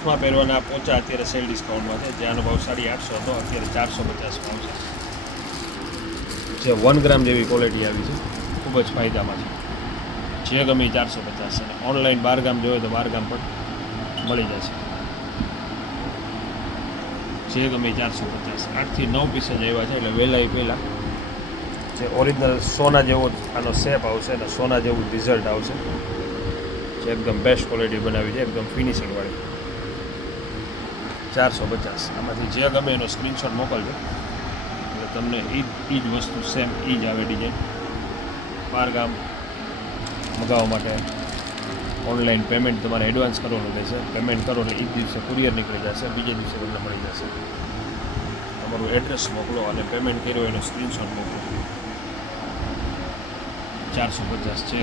હાથમાં પહેરવાના પોચા અત્યારે સેલ ડિસ્કાઉન્ટમાં છે, જેનો ભાવ 850 હતો, અત્યારે 450 ભાવ છે. જે 1 ગ્રામ જેવી ક્વોલિટી આવી છે, ખૂબ જ ફાયદામાં છે. જે ગમે 450 અને ઓનલાઈન 12 ગ્રામ જોઈએ તો 12 ગ્રામ પણ મળી જશે. જે ગમે 450, 8 થી 9 પીસ જ આવ્યા છે, એટલે વહેલા પહેલાં જે ઓરિજિનલ સોના જેવો આનો શેપ આવશે અને સોના જેવું રિઝલ્ટ આવશે. જે એકદમ બેસ્ટ ક્વોલિટી બનાવી છે, એકદમ ફિનિશિંગવાળી. 450 આમાંથી જે ગમે એનો સ્ક્રીનશોટ મોકલજો, એટલે તમને એ જ વસ્તુ સેમ એ જ આવે ડિઝાઇન. 12 ગ્રામ મગાવવા માટે ઓનલાઈન પેમેન્ટ તમારે એડવાન્સ કરવાનું રહેશે. પેમેન્ટ કરો એટલે એ જ દિવસે કુરિયર નીકળી જશે, બીજે દિવસે તમને મળી જશે. તમારું એડ્રેસ મોકલો અને પેમેન્ટ કર્યો એનો સ્ક્રીનશોટ મોકલો. 450 છે.